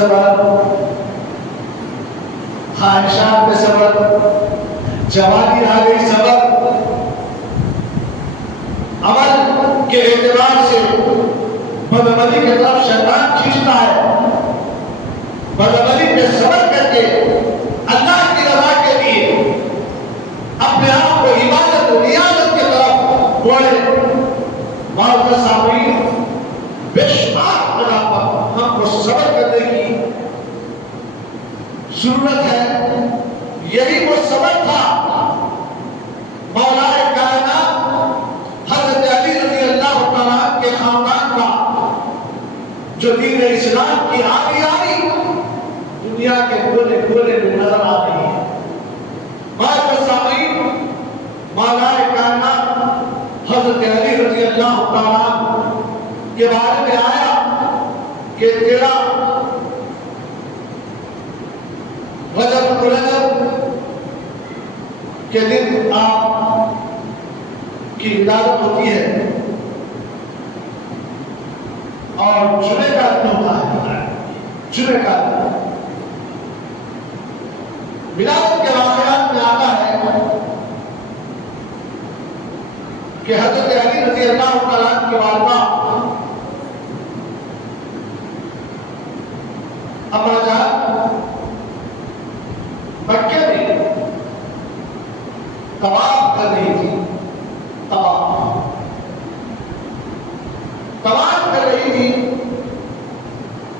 صبر، خواہشات پہ صبر، جوانی آ گئی صبر، عمل کے اعتبار سے بدعملی کی طرف شیطان کھینچتا ہے، بدعملی پہ صبر کر کے اللہ کی رضا کے لیے اپنے آپ کو عبادت و نیازت کی طرف موڑے۔ معزز سامعین، بے شمار جگہ پر ہم کو صبر کرنے کی ضرورت ہے۔ یہی وہ صبر تھا مولا کائنات حضرت علی رضی اللہ تعالیٰ کے خاندان کا، جو دین اسلام کی آگے آئی دنیا کے کونے کونے میں نظر آ رہی ہے۔ معزز سامعین، مولا کائنات حضرت علی رضی اللہ تعالیٰ کے بارے میں آیا کہ تیرا رجب کے دن آپ کی ولادت ہوتی ہے اور جمعے کا دن ہوتا ہے، جمعے کا دن ولادت کے واقعات میں آتا ہے کہ حضرت علی رضی اللہ تعالیٰ کی والدہ اما جان مکے میں طواف کر رہی تھی، طواف کر رہی تھی۔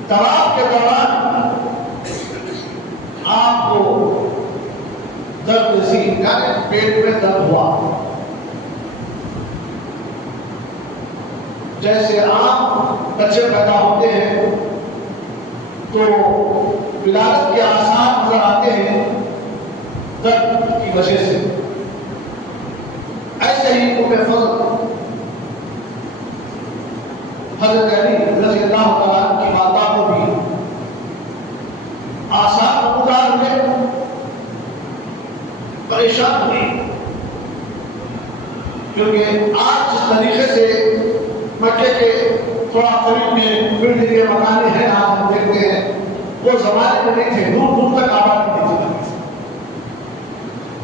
طواف کے دوران آپ کو درد نصیب یعنی پیٹ میں درد ہوا، جیسے عام بچے پیدا ہوتے ہیں تو ولادت کے آثار نظر آتے ہیں درد کی وجہ سے، ایسے ہی ام فضل حضرت علی رضی اللہ تعالیٰ کی والدہ کو بھی آثار نمودار ہوئے، پریشان ہوئی، کیونکہ آج جس طریقے سے مکے کے تھوڑا قریب میں بلڈنگ کے مکانے ہیں آج ہم دیکھتے ہیں، وہ زمانے میں نہیں تھے، دور دور تک آباد نہیں تھی،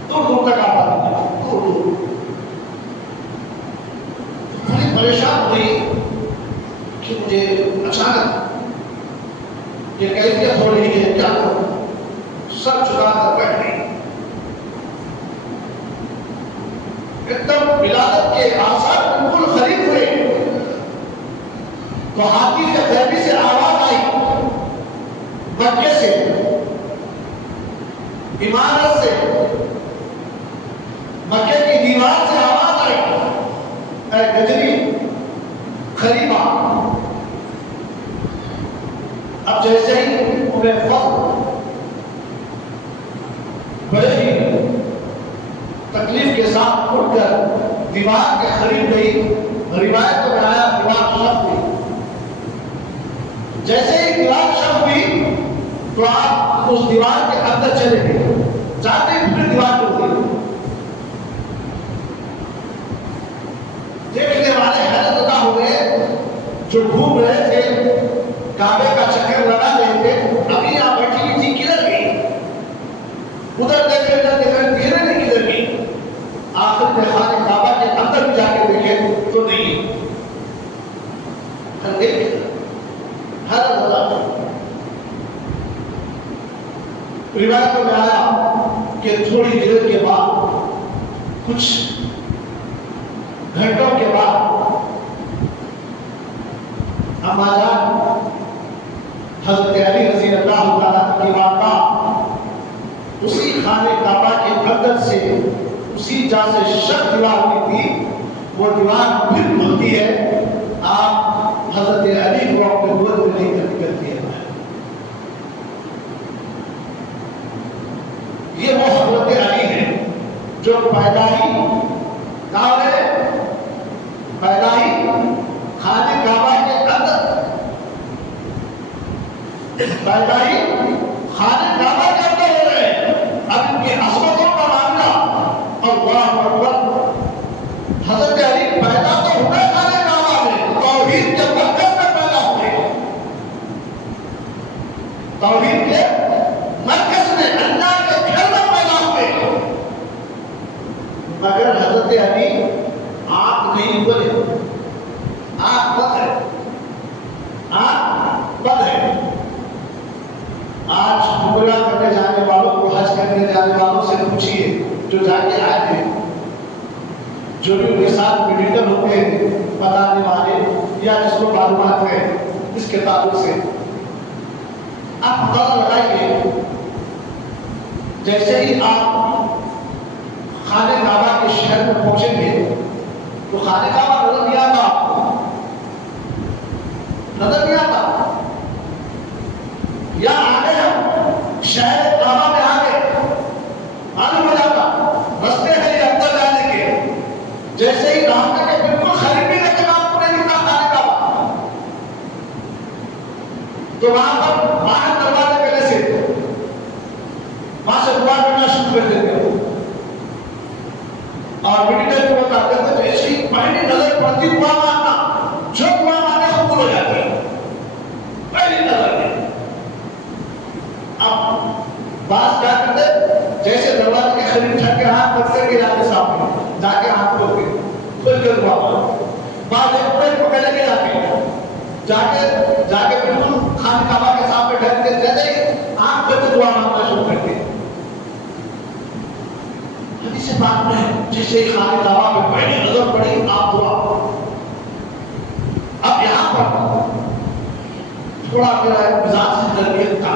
دور دور تک آباد نہیں تھی، دور دور بڑی پریشان ہوئی کہ مجھے اچانک یہ کیفیت ہو رہی ہے، کیا کروں، سب چکا کر بیٹھ گئی۔ ایک دم ولادت کے آثار بالکل قریب ہوئے تو ہاتھی کے غیبی سے آواز آئی، مکے سے، عمارت سے، مکے کی دیوار سے آواز آئی، اے گجری قریب آ۔ اب جیسے ہی ام فضل بڑے ہی تکلیف کے ساتھ اٹھ کر دیوار کے قریب گئی، روایت میں آیا دیوار شق ہوئی، جیسے ہی دیوار شق ہوئی تو آپ اس دیوار کے اندر چلے گئے، جاتے ہی پھر دیوار ٹوٹ گئی۔ دیکھنے والے حیرت زدہ ہوئے، جو گھوم رہے تھے، کعبے کا چکر لگا رہے تھے، ابھی یہاں بیٹھی ہوئی تھی کدھر گئی، ادھر دیکھے ادھر دیکھے دھیرے نہیں کدھر گئی، آخر میں خانہ کعبہ کے اندر بھی جا کے دیکھے تو نہیں، حیرت زدہ۔ روایت میں آیا کہ تھوڑی دیر کے بعد، کچھ گھنٹوں کے بعد، اما جان حضرت علی رضی اللہ تعالیٰ کی والدہ اسی خانہ کعبہ کے اندر سے، اسی جا سے شق دیوار کی تھی، وہ دیوار پھر کھلتی ہے، آپ حضرت علی کو اپنے گود میں لے کر نکلتی ہے۔ یہ وہ حضرت علی ہیں جو پیدائش خانہ کعبہ کے اندر، پیدائش خانہ کعبہ کے اندر ہو رہے ہیں۔ اب ان کی عظمتوں کا معاملہ، اللہ اکبر، حضرت علی پیدا تو ہوئے خانہ کعبہ میں، توحید کے مرکز میں پیدا ہوئے، توحید کے مرکز میں، اللہ کے گھر میں پیدا ہوئے، مگر حضرت علی آنکھ نہیں کھولے، آنکھ بند ہے، آنکھ بند ہے۔ آج عمرہ کرنے جانے والوں کو، حج کرنے جانے والوں سے پوچھیے جو جا کے آئے تھے، جو بھی ان کے ساتھ میڈیکل ہوتے ہیں بتانے والے یا جس کو معلومات ہے اس کے تعلق سے، آپ اندازہ لگائیے جیسے ہی آپ خانہ کعبہ کے شہر میں پہنچیں گے تو خانہ کعبہ نظر نہیں آتا، نظر نہیں آتا، یا آگے ہم شہر کعبہ میں آگے معلوم ہو جاتا رستے ہیں یہ اندر جانے کے، جیسے ہی راستے کے بالکل قریب بھی لیکن آپ کو نہیں دکھتا خانہ کعبہ، تو وہاں پر باہر دروازے پہلے سے وہاں سے دعا کرنا شروع کر دیتے ہیں، اور میڈیکل کو بتاتے تھے جیسے ہی پہلی نظر پڑتی دعا مانگنا، جو دعا مانگے قبول ہو جاتی ہے پہلی نظر میں۔ اب بات کیا کرتے جیسے دروازے کے قریب ٹھک کے ہاتھ پکڑ کے جاتے سامنے، جا کے ہاتھ کھول کے کھل کے دعا مانگو، بعد ایک پورے پکڑ لے کے جا کے بالکل خانہ کعبہ کے سامنے ٹھہر کے جیسے ہی آنکھ کھول کے دعا مانگنا شروع کرتے۔ حدیث پاک میں جیسے ہی خانہ کعبہ میں پہلی نظر پڑی آپ دعا۔ اب یہاں پر تھوڑا میرا ایک مزاج سے تربیت تھا،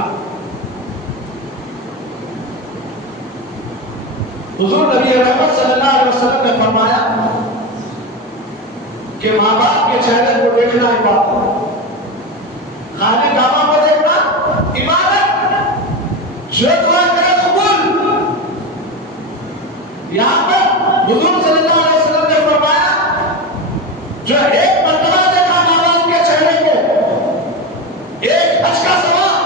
حضور نبی رحمت صلی اللہ علیہ وسلم نے فرمایا کہ ماں باپ کے چہرے کو دیکھنا عبادت، خانہ کعبہ کو دیکھنا عبادت، جو دعا کرے قبول۔ یہاں پر حضور صلی اللہ علیہ وسلم نے فرمایا جو ایک مرتبہ دیکھا ماں باپ کے چہرے کو، ایک حج کا ثواب۔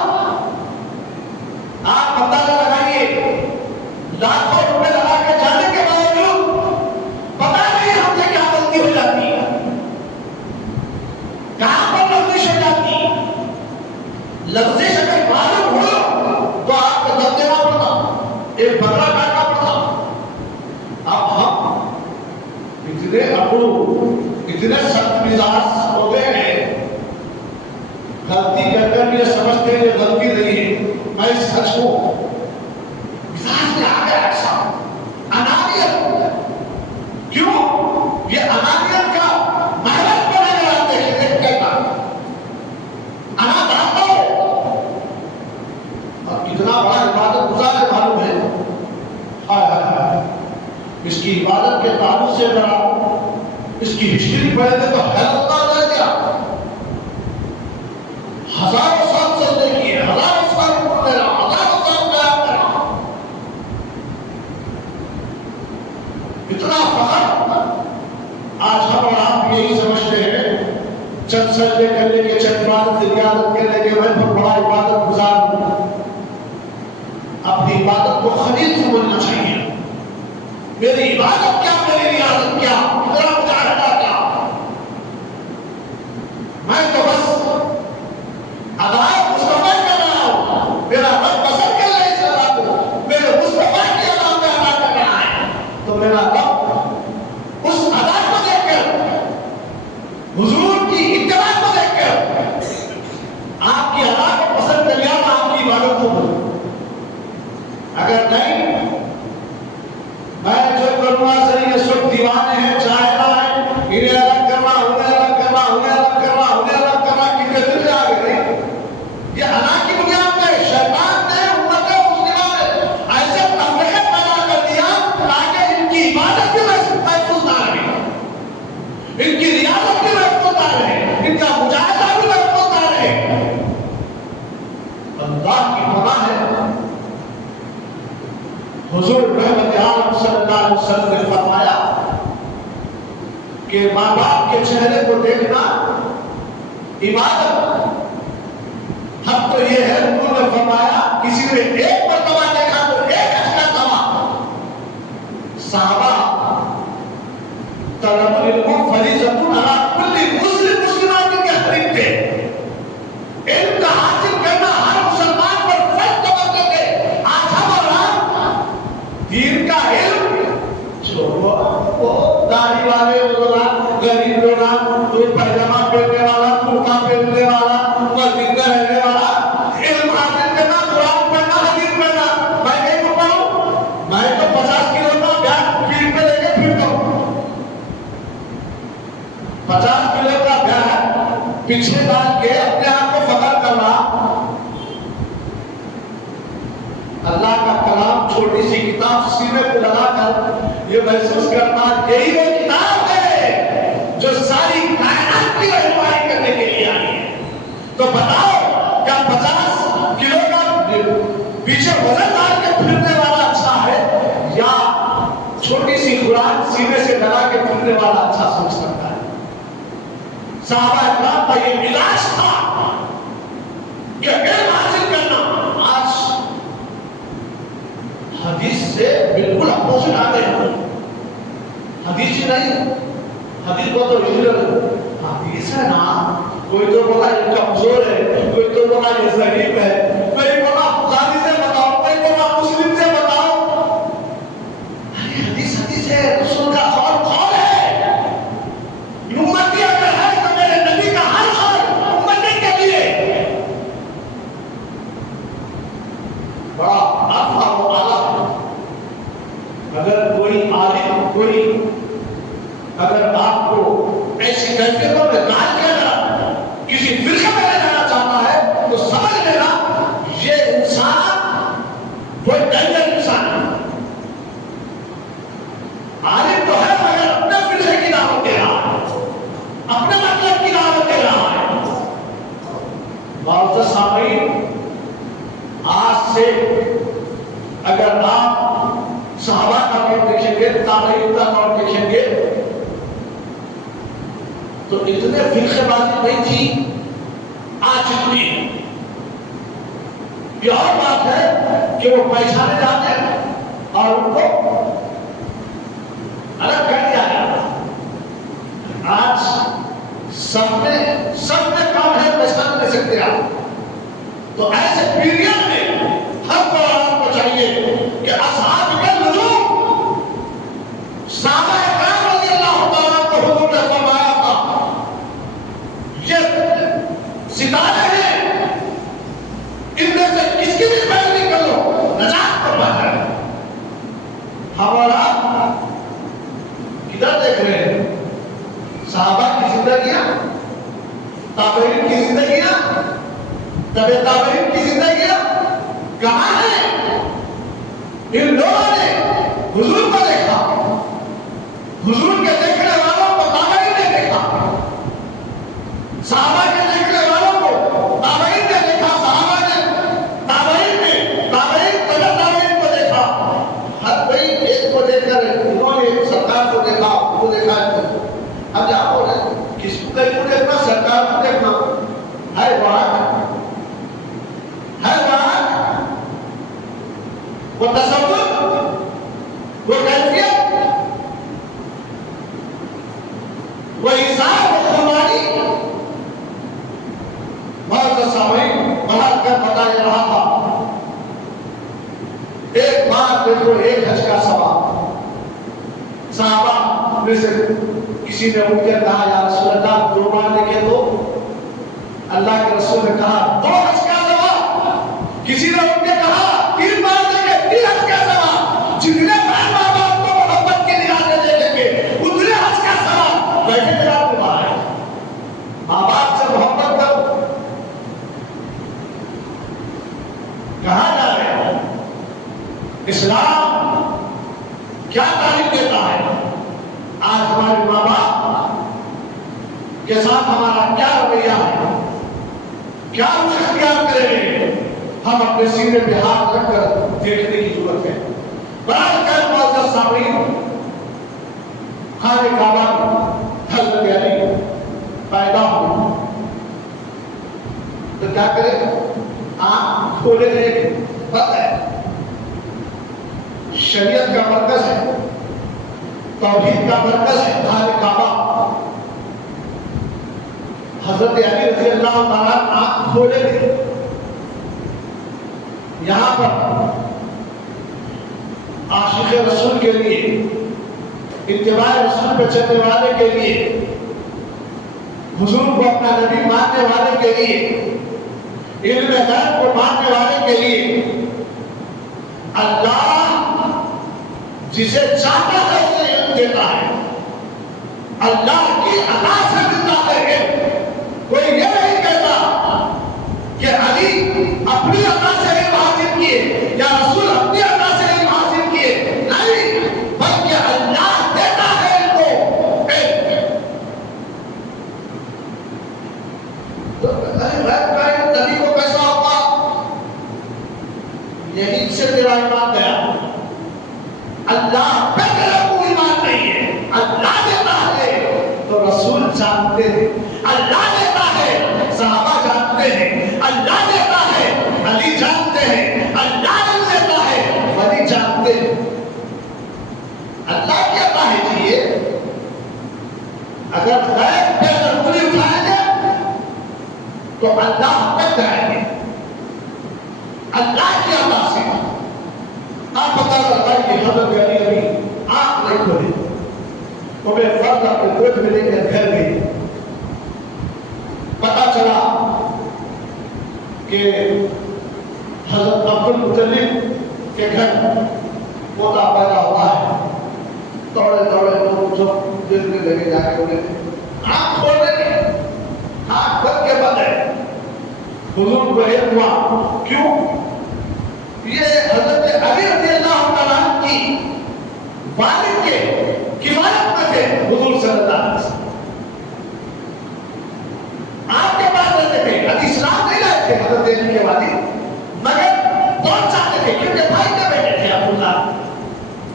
آپ اندازہ لگائیے لاکھوں روپے لگا کے جانے کے باوجود پتہ نہیں ہم سے کیا غلطی ہو جاتی ہے، کہاں پر لفظش ہو جاتی ہے۔ لفظش اگر معلوم ہو تو آپ کو دم دینا پڑتا، ایک بکرا کاٹنا پڑتا۔ اب ہم اتنے اپرو، اتنے سخت مزاج ہو گئے ہیں، غلطی کر کر یہ سمجھتے ہیں یہ غلطی نہیں ہے، میں اس حج کو مزاج میں آ گیا ایسا انانیت۔ کیوں؟ یہ انانیت کا محرم بنے جاتے ہیں، ایک کہتا انا دانتا ہو، اور کتنا بڑا عبادت گزار ہے معلوم ہے۔ اس کی عبادت کے تعلق سے ذرا اس کی ہسٹری پڑھیں گے تو حیرت آ جائے گا۔ ہزاروں سال سجدے کیے، ہزاروں سال پڑھ رہا، ہزاروں سال قیام کرا، اتنا فخر۔ آج ہم اور آپ یہی سمجھتے ہیں چند سجدے کرنے کے، چند عبادت زیادت کرنے کے میں بہت بڑا عبادت گزار ہوں۔ اپنی عبادت کو خلیل سمجھنا چاہیے۔ میری عبادت کیا، میری ریاضت کیا، میرا مجاہدہ کیا، میں تو بس ادائے مصطفیٰ کر رہا ہوں، میرا رب پسند کر رہا ہے اس ادا کو، میرے مصطفیٰ کی ادا میں ادا کر رہا ہے، تو میرا رب اس ادا کو دیکھ کر، حضور کی اتباع کو دیکھ کر آپ کی ادا کو پسند کر لیا تو آپ کی عبادت کو بولو۔ اگر نہیں، میں جو کروں گا صحیح ہے، سب دیوانے ہیں، چاہتا ہے انہیں الگ کرنا، انہیں الگ کرنا، انہیں الگ کرنا، انہیں الگ کرنا، کتنے دن آ گئے۔ یہ انا کی بنیاد پہ شیطان نے امت مسلمہ میں ایسے تفرقے پیدا کر دیا تاکہ ان کی عبادت بھی محفوظ نہ رہے، ان کی ریاضت بھی محفوظ نہ رہے، ان کا مجاہدہ بھی محفوظ نہ رہے۔ اللہ کی پناہ ہے، حضور رحمت عالم صلی اللہ علیہ وسلم نے فرمایا کہ ماں باپ کے چہرے کو دیکھنا عبادت۔ حق تو یہ ہے، حضور نے فرمایا کسی نے ایک مرتبہ دیکھا تو ایک حج کا ثواب۔ صحابہ طلب العلم فریضۃ علی کل مسلم مسلمان کے حق تھے، علم کا حاصل کرنا ہر مسلمان 50 کلو کا بیگ پیچھے ڈال کے اپنے آپ کو فخر کرنا. اللہ کا کلام چھوٹی سی کتاب سینے پہ لگا کر یہ محسوس کرنا یہی وہ کتاب ہے جو ساری کائنات کی رہنمائی کرنے کے لیے آئی ہے. تو بتاؤ کیا 50 کلو کا پیچھے وزن ڈال کے پھرنے والا اچھا ہے یا چھوٹی سی قرآن سینے سے لگا کے پھرنے والا اچھا سوچ سکتا ہے؟ صحابہ اکرام کا یہ مزاج تھا کہ علم حاصل کرنا. آج حدیث سے بالکل اپوزٹ آ گئے. حدیث ہی نہیں، حدیث کو تو حدیث ہے نا. کوئی تو بولا یہ کمزور ہے، کوئی تو بولا یہ ضعیف ہے، کوئی بولا بخاری سے بتاؤ، کوئی بولا مسلم سے بتاؤ. حدیث حدیث ہے، رسول کا قول قول ہے. امتی اگر ہے تو میرے نبی کا ہر قول امتی کے لیے. بڑا افا و اعلیٰ. اگر کوئی عالم کوئی اگر آپ کو ایسی کیفیتوں میں ڈال کے کسی فرقے میں لے جانا چاہتا ہے تو سمجھ لینا یہ انسان کوئی ڈینجر انسان ہے. عالم تو ہے مگر اپنے فرقے کی دعوت دے رہا ہے، اپنے مطلب کی دعوت دے رہا ہے. معزز سامعین، آج سے اگر آپ صحابہ کا دور دیکھیں گے، تابعین کا دور دیکھیں گے تو اتنے فرقے بازی نہیں تھی آج اتنی. یہ اور بات ہے کہ وہ پہچانے جاتے اور ان کو الگ کر دیا گیا. آج سب میں کام ہے، پہچان نہیں سکتے آپ. تو ایسے پیریڈ میں ہر قرآن کو چاہیے کہ اصحاب کے لزوم صحابہ اکرام رضی اللہ تعالیٰ کو حضور نے فرمایا تھا یہ ستارے ہیں، ان میں سے کس کی بھی پیروی کر لو نجات پر پہنچ جائے. ہمارا کدھر دیکھ رہے ہیں؟ صحابہ کی زندگیاں، تابعین کی زندگیاں، تبع تابعین کی زندگیاں کہاں ہیں؟ ان لوگوں نے حضور کو دیکھا، حضور کے دیکھنے والوں کو تابعین نے دیکھا، صحابہ کے دیکھنے والوں کو تابعین نے دیکھا، صحابہ نے تابعین نے تابعین تابعین کو دیکھا. ہر کوئی ایک کو دیکھ کر انہوں نے سرکار کو دیکھا، ان کو دیکھا. اب جا بول رہے کس کو دیکھنا؟ سرکار کو دیکھنا ہے. وہاں وہ تصور، وہ کیفیت، وہ حساب، وہ قربانی. بہت سامعین بڑھا کر بتایا رہا تھا. ایک بار دیکھو، ایک حج کا سوال. صحابہ میں سے کسی نے اٹھ کر کہا یا رسول اللہ 2 بار دیکھے تو؟ اللہ کے رسول نے کہا 2 حج کا سوال. کسی نے اٹھ کے کہا 3 بار دیکھے، 3 حج کا سوال. جتنے بار ماں باپ کو محبت کی نگاہ سے دیکھیں گے اتنے حج کا سوال. بیٹھے جناب کے باہر ماں باپ سے محبت کرو. کہاں جا رہے ہو؟ اسلام کیا تعلیم دیتا ہے؟ آج ہمارے ماں باپ کے ساتھ ہمارا کیا رویہ ہے؟ کیا رخ اختیار کریں گے؟ ہم اپنے سینے پہ ہاتھ رکھ کر دیکھنے کی ضرورت ہے. برابر کر معزز سامعین، خانہ کعبہ میں حضرت علی پیدا ہوئے تو کیا کرے؟ آنکھ کھولے دیکھ. پتہ ہے شریعت کا مرکز ہے، توحید کا مرکز ہے خانہ کعبہ. حضرت علی رضی اللہ تعالیٰ آنکھ کھولے تھے. یہاں پر عاشق رسول کے لیے، اتباع رسول پہ چلنے والے کے لیے، حضور کو اپنا نبی ماننے والے کے لیے، علم غیب کو ماننے والے کے لیے اللہ جسے چاہتا ہے اسے علم دیتا ہے. اللہ کی عطا سے جانتے ہیں اللہ دیتا ہے، صحابہ جانتے ہیں اللہ دیتا ہے، علی جانتے ہیں اللہ دیتا ہے، ولی جانتے ہیں اللہ کیا ہے جی یہ اگر غیب پہ انگلی اٹھائیں گے تو اللہ تک جائیں گے، اللہ کی عطا سے آپ پتہ کرتا ہے کہ حضرت علی ابھی آنکھ نہیں کھولی، وہ بے فرض اپنے گود میں لے کر گھر گئی، پتہ چلا کہ حضرت عبد المطلب کے گھر پوتا پیدا ہوا ہے، توڑے توڑے لوگ سب دیکھنے لگے جا کے بولے آنکھ کھول رہے ہیں، آنکھ کھول کے بند ہے، حضور کو یہ ہوا کیوں؟ یہ حضرت علی رضی اللہ تعالیٰ کی والد کے کفایت میں تھے حضور صلی اللہ علیہ وسلم، آپ کے پاس رہتے تھے، ابھی اسلام نہیں لائے تھے حضرت علی کے والد، مگر بہت چاہتے تھے کیونکہ بھائی کا بیٹے تھے عبداللہ،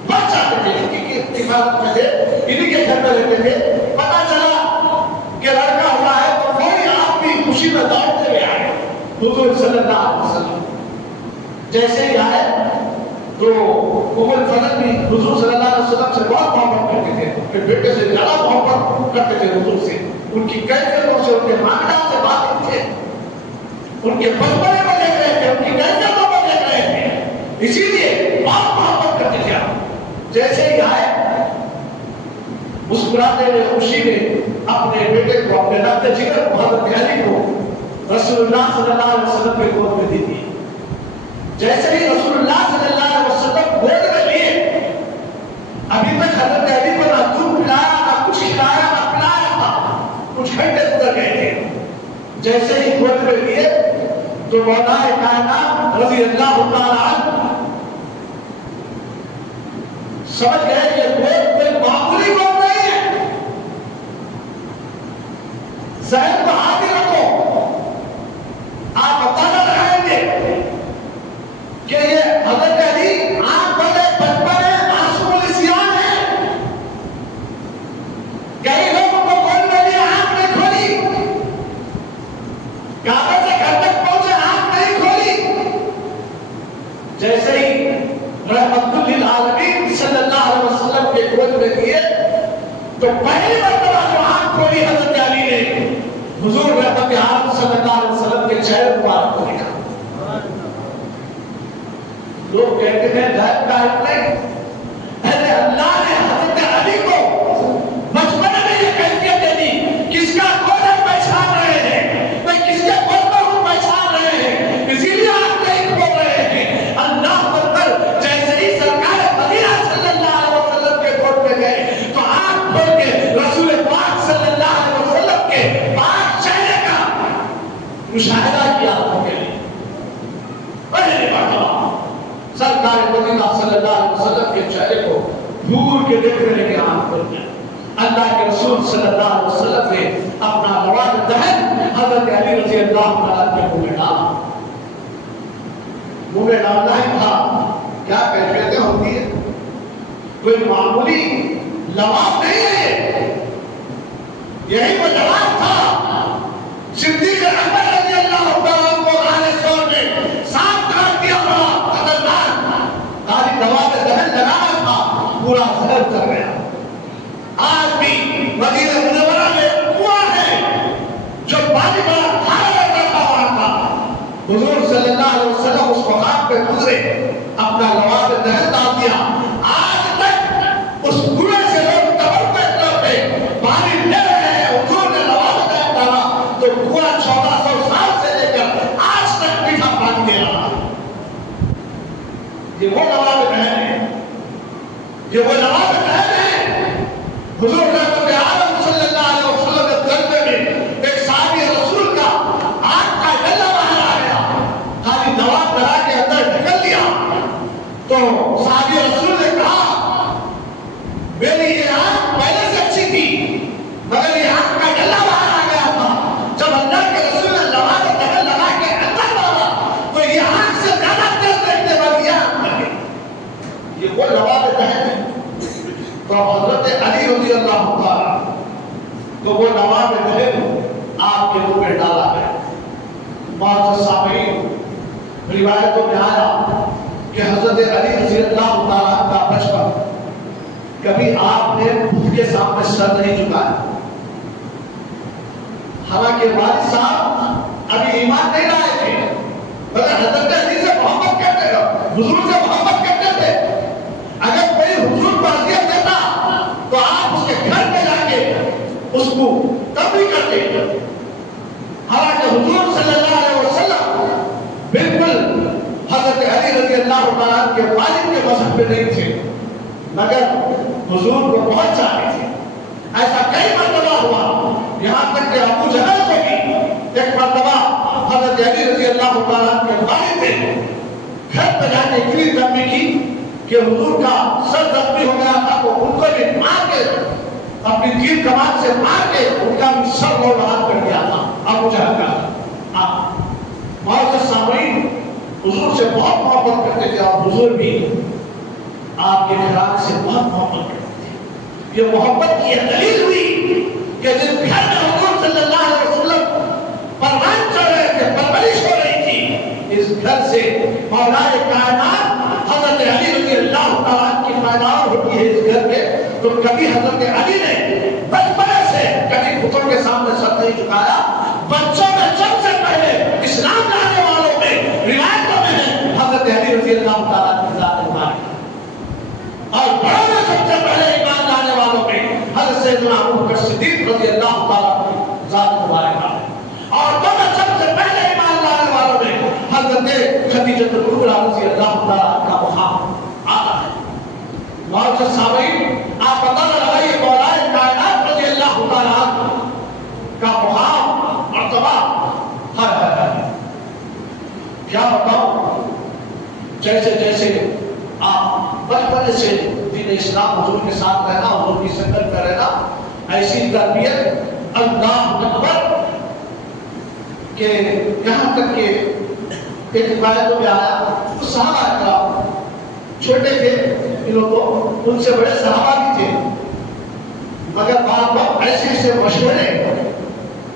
بہت چاہتے تھے ان کی کفایت میں تھے، انہی کے گھر میں رہتے تھے، پتہ چلا کہ لڑکا ہوا ہے تو کوئی آپ بھی خوشی میں دوڑتے ہوئے آئے حضور صلی اللہ علیہ وسلم، جیسے ہی آئے تو ام الفضل بھی حضور صلی اللہ علیہ وسلم سے بہت محبت کرتے تھے، اپنے بیٹے سے زیادہ محبت کرتے تھے حضور سے، ان کی کیفیتوں سے، ان کے معاملات سے واقف تھے، ان کے بچپنے میں دیکھ رہے تھے، ان کی کیفیتوں میں دیکھ رہے تھے، اسی لیے بہت محبت کرتے تھے آپ، جیسے ہی آئے مسکراتے ہوئے خوشی میں اپنے بیٹے کو، اپنے ربط جگر کو، حضرت علی کو رسول اللہ صلی اللہ علیہ وسلم کے گود میں دی تھی، جیسے ہی رسول اللہ صلی اللہ علیہ وسلم گود میں لیے، ابھی تک حضرت علی کو نہ دودھ پلایا، نہ کچھ کھلایا، نہ پلایا تھا، کچھ گھنٹے گزر گئے تھے، جیسے ہی گود میں لیے تو مولا کائنات رضی اللہ تعالیٰ عنہ سمجھ گئے کہ گود کوئی معمولی گود نہیں ہے، ذہن کو حاضر رکھو، آپ بتانا رہیں گے کہ یہ حضرت علی آنکھ بندے بچپن ہے، معصوم الاسیان ہے، کئی لوگوں کو گود میں لیے آنکھ نہیں کھولی، کعبے سے گھر تک پہنچے آنکھ نہیں کھولی، جیسے ہی رحمت للعالمین صلی اللہ علیہ وسلم کے گود میں لیے تو پہلی مرتبہ جو آنکھ کھولی حضرت علی نے، حضور رحمت عالم صلی اللہ علیہ وسلم کے چہرے مبارک کو دیکھا، لوگ کہتے ہیں غیب کا علم نہیں، اے اللہ نے حضرت علی کو بچپن میں یہ کیفیت دے دی، کس کا گود ہم پہچان رہے ہیں، میں کس کے گود میں ہوں پہچان رہے ہیں، اسی لیے آپ نہیں کھول رہے ہیں، اللہ اکبر، جیسے ہی سرکار مدینہ صلی اللہ علیہ وسلم کے گود میں گئے تو آنکھ کھول کے رسول پاک صلی اللہ علیہ وسلم کے پاک چہرے کا مشاہدہ کیا آپ کے لیے، پہلی مرتبہ سرکار مدینہ صلی اللہ علیہ وسلم کے چہرے کو دور کے دیکھنے لگے آنکھ کھول کے، اللہ کے رسول صلی اللہ علیہ وسلم نے اپنا لواد دہن حضرت علی رضی اللہ تعالیٰ کے منہ میں ڈالا، منہ میں ڈالنا ہی تھا، کیا کیفیتیں ہوتی ہیں، کوئی معمولی لواد نہیں ہے، یہی وہ لواد تھا، صدیق اکبر رضی اللہ تعالیٰ کو راہ سور میں ساتھ کاٹ دیا ہوا خطرناک، خالی لواد دہن لگانا تھا، پورا زہر کر گیا، آج بھی مدینہ منورہ میں کنواں ہے جو پانی بڑا کھارا رہتا تھا وہاں کا، حضور صلی اللہ علیہ وسلم اس مقام پہ گزرے، اپنا لواد دہن ڈال دیا، آج تک اس کنویں سے لوگ توقع کرتے پانی لے رہے ہیں، حضور نے لواد دہن ڈالا تو کنواں 1400 سال سے لے کر آج تک میٹھا پانی دے رہا ہے، یہ وہ لواد دہن ہے، یہ وہ لواد دہن ہے، حضور رحمت عالم صلی اللہ علیہ وسلم کے جلوے میں ایک صحابی رسول کا آنکھ کا ڈلا باہر آ گیا، خالی دوا کرا کے اندر ڈھکل دیا تو صحابی رسول نے کہا میری یہ آنکھ پہلے سے اچھی تھی مگر یہ آنکھ کا ڈلا باہر آ گیا تھا، جب اللہ کے رسول نے لواد دہن لگا کے اندر ڈالا تو یہ آنکھ سے زیادہ تیز دیکھنے والی آنکھ بن گئی، یہ وہ لواد دہن ہے، تو حضرت علی رضی اللہ تو وہ نواب دہن آپ کے منہ میں ڈالا گیا۔ معزز سامعین، روایتوں میں آیا کہ حضرت علی رضی اللہ تعالیٰ کا بچپن کبھی آپ نے بت کے سامنے سر نہیں جھکایا، حالانکہ والد صاحب ابھی ایمان نہیں لائے تھے، مگر حضرت علی سے محبت کرتے تھے، حضور سے محبت کرتے تھے۔ اگر کوئی حضور کو اذیت دیتا تو آپ اس کے گھر میں جا کے اس کو تنبیہ کرتے، حالانکہ حضور صلی اللہ علیہ وسلم بالکل حضرت علی رضی اللہ تعالیٰ کے والد کے مذہب پہ نہیں تھے، مگر حضور کو بہت چاہتے تھے۔ ایسا کئی مرتبہ ہوا، یہاں تک کہ ابو جہل کو بھی ایک مرتبہ حضرت علی رضی اللہ تعالیٰ کے والد نے گھر پہ جا کے اتنی تنبیہ کی کہ حضور کا سر زخمی ہو گیا تھا، تو ان کو بھی مار کے اپنی تیر کمان سے مار کے ان کا بھی سر لوڑ کر دیا تھا ابو جہل کا۔ معزز سامعین، حضور سے بہت محبت کرتے تھے اور حضور بھی آپ کے گھرانے سے بہت محبت کرتے تھے۔ یہ محبت کی یہ دلیل ہوئی کہ جس گھر میں حضور صلی اللہ علیہ وسلم پروان چڑھ رہے تھے، پرورش ہو رہی تھی، اس گھر سے مولا کائنات حضرت علی رضی اللہ تعالیٰ کی پیداوار ہوتی ہے اس گھر میں، تو کبھی حضرت علی نے بچپن سے کبھی بتوں کے سامنے سر نہیں جھکایا۔ بچوں میں سب سے پہلے اسلام لانے والوں میں روایتوں میں ہے حضرت علی رضی اللہ تعالیٰ کی ذات مبارک، اور بڑوں میں سب سے پہلے ایمان لانے والوں میں حضرت سیدنا ابوبکر صدیق رضی اللہ تعالیٰ کی ذات مبارک ہے، اور تو میں سب سے پہلے ایمان لانے والوں میں حضرت خدیجہ کبریٰ رضی اللہ تعالیٰ کا مقام آتا ہے۔ معزز سامعین، آپ پتہ لگائیے مولا کائنات رضی اللہ تعالیٰ کا مقام مرتبہ ہے۔ کیا بتاؤں، جیسے جیسے آپ بچپن سے دین اسلام حضور کے ساتھ رہنا، حضور کی سنت میں رہنا، ایسی تربیت اللہ اکبر کہ یہاں تک کہ ایک روایتوں میں آیا وہ صحابہ اکرام چھوٹے تھے، ان لوگوں ان سے بڑے صحابہ بھی تھے، مگر بعض وقت ایسے ایسے مشورے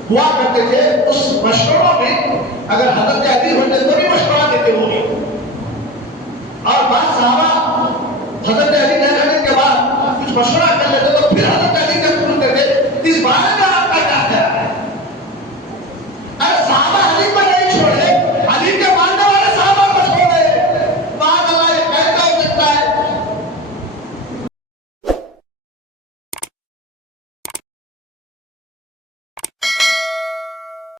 ہوا کرتے تھے، اس مشوروں میں اگر حضرت علی ہوتے تو بھی مشورہ دیتے ہوئے